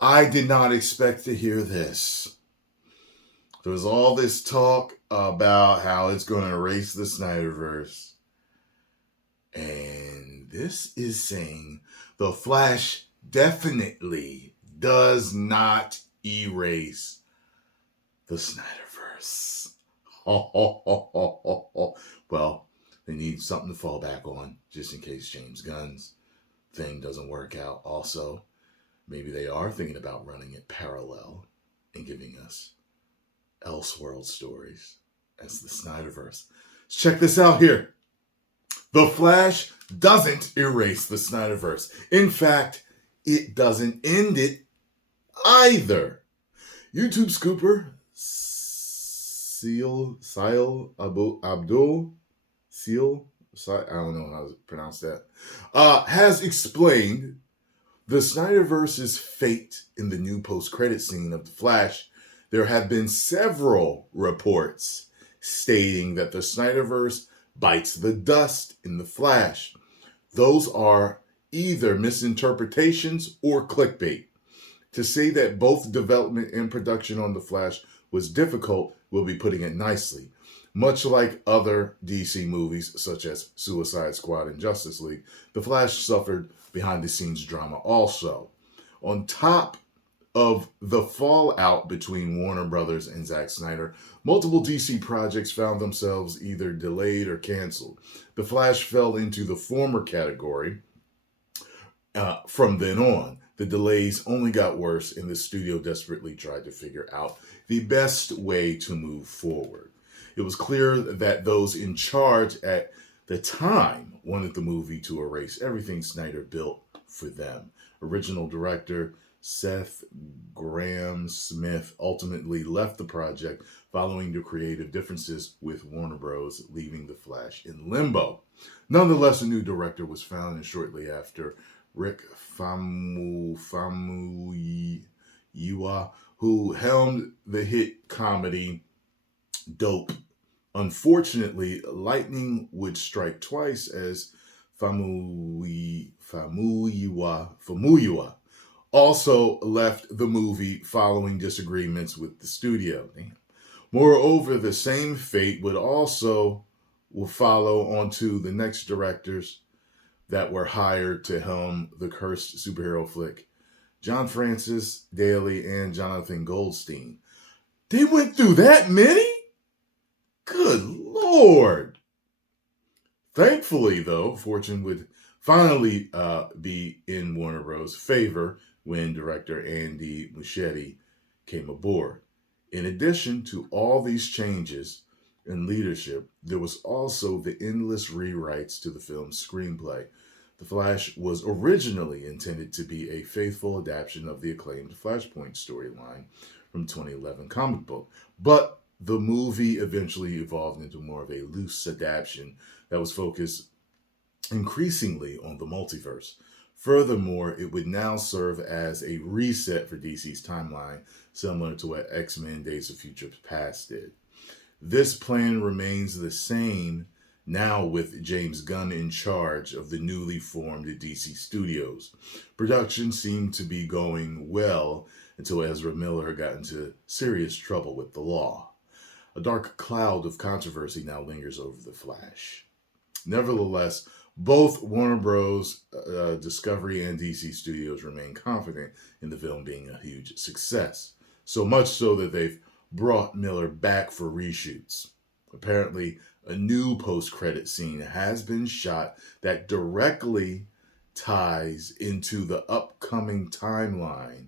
I did not expect to hear this. There was all this talk about how it's going to erase the SnyderVerse. And this is saying the Flash definitely does not erase the SnyderVerse. Well, they need something to fall back on just in case James Gunn's thing doesn't work out. Also, maybe they are thinking about running it parallel and giving us Elseworld stories as the SnyderVerse. Let's check this out here. The Flash doesn't erase the SnyderVerse. In fact, it doesn't end it either. YouTube scooper Abdul Seal, I don't know how to pronounce that, has explained the SnyderVerse's fate in the new post-credit scene of The Flash. There have been several reports stating that the SnyderVerse bites the dust in The Flash. Those are either misinterpretations or clickbait. To say that both development and production on The Flash was difficult will be putting it nicely. Much like other DC movies, such as Suicide Squad and Justice League, The Flash suffered behind-the-scenes drama also. On top of the fallout between Warner Brothers and Zack Snyder, multiple DC projects found themselves either delayed or canceled. The Flash fell into the former category from then on. The delays only got worse, and the studio desperately tried to figure out the best way to move forward. It was clear that those in charge at the time wanted the movie to erase everything Snyder built for them. Original director Seth Grahame-Smith ultimately left the project following the creative differences with Warner Bros., leaving The Flash in limbo. Nonetheless, a new director was found, and shortly after, Rick Famuyiwa, who helmed the hit comedy Dope. Unfortunately, lightning would strike twice, as Famuyiwa also left the movie following disagreements with the studio. Moreover, the same fate would follow onto the next directors that were hired to helm the cursed superhero flick, John Francis Daly and Jonathan Goldstein. They went through that many? Good Lord. Thankfully, though, fortune would finally be in Warner Bros.' favor when director Andy Muschietti came aboard. In addition to all these changes in leadership, there was also the endless rewrites to the film's screenplay. The Flash was originally intended to be a faithful adaptation of the acclaimed Flashpoint storyline from 2011 comic book, but the movie eventually evolved into more of a loose adaptation that was focused increasingly on the multiverse. Furthermore, it would now serve as a reset for DC's timeline, similar to what X-Men Days of Future Past did. This plan remains the same now with James Gunn in charge of the newly formed DC Studios. Production seemed to be going well until Ezra Miller got into serious trouble with the law. A dark cloud of controversy now lingers over The Flash. Nevertheless, both Warner Bros. Discovery and DC Studios remain confident in the film being a huge success. So much so that they've brought Miller back for reshoots. Apparently, a new post-credit scene has been shot that directly ties into the upcoming timeline.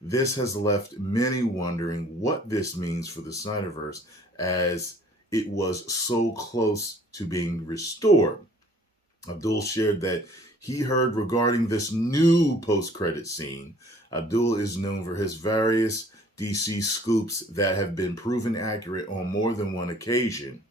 This has left many wondering what this means for the SnyderVerse, as it was so close to being restored. Abdul shared that he heard regarding this new post-credit scene. Abdul is known for his various DC scoops that have been proven accurate on more than one occasion.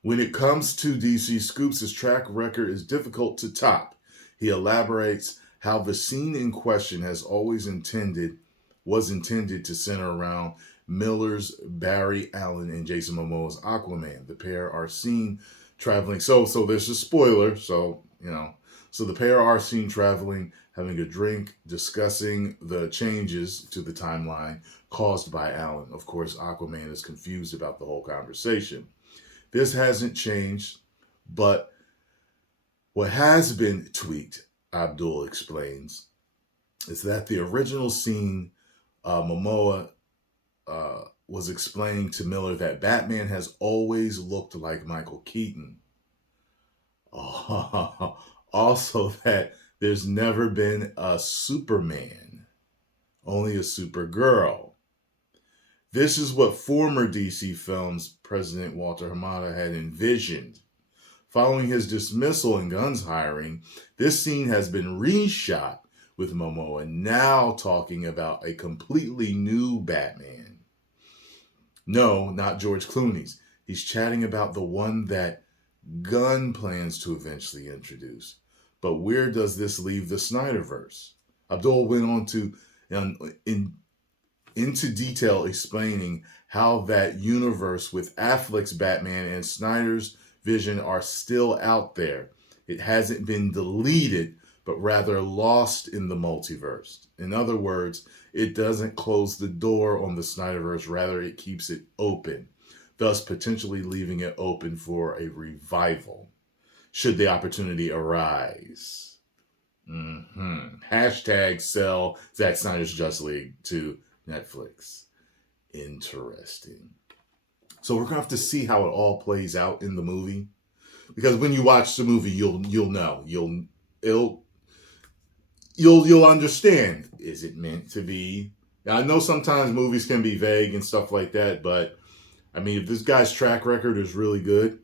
When it comes to DC scoops, his track record is difficult to top. He elaborates how the scene in question was intended to center around Miller's Barry Allen and Jason Momoa's Aquaman. The pair are seen traveling. So there's a spoiler. So So the pair are seen traveling, having a drink, discussing the changes to the timeline caused by Alan. Of course, Aquaman is confused about the whole conversation. This hasn't changed, but what has been tweaked, Abdul explains, is that the original scene, Momoa was explaining to Miller that Batman has always looked like Michael Keaton. Also, that there's never been a Superman, only a Supergirl. This is what former DC Films president Walter Hamada had envisioned. Following his dismissal and Gunn's hiring, this scene has been reshot with Momoa now talking about a completely new Batman. No, not George Clooney's. He's chatting about the one that Gunn plans to eventually introduce. But where does this leave the SnyderVerse? Abdul went on to into detail explaining how that universe with Affleck's Batman and Snyder's vision are still out there. It hasn't been deleted, but rather lost in the multiverse. In other words, it doesn't close the door on the SnyderVerse, rather it keeps it open, thus potentially leaving it open for a revival, should the opportunity arise. Hashtag sell Zack Snyder's Justice League to Netflix. Interesting. So we're gonna have to see how it all plays out in the movie, because when you watch the movie, you'll know, you'll understand. Is it meant to be? Now, I know sometimes movies can be vague and stuff like that, but I mean, if this guy's track record is really good,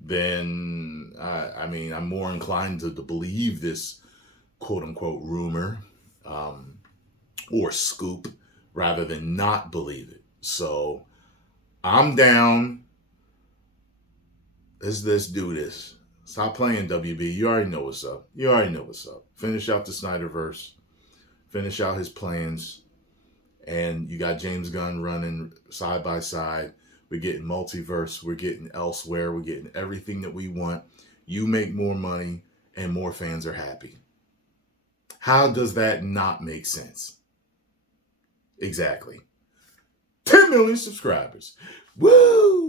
then I'm more inclined to believe this quote unquote rumor or scoop rather than not believe it. So I'm down. Let's do this. Stop playing, WB. You already know what's up. Finish out the SnyderVerse. Finish out his plans. And you got James Gunn running side by side. We're getting multiverse. We're getting elsewhere. We're getting everything that we want. You make more money and more fans are happy. How does that not make sense? Exactly. 10 million subscribers. Woo!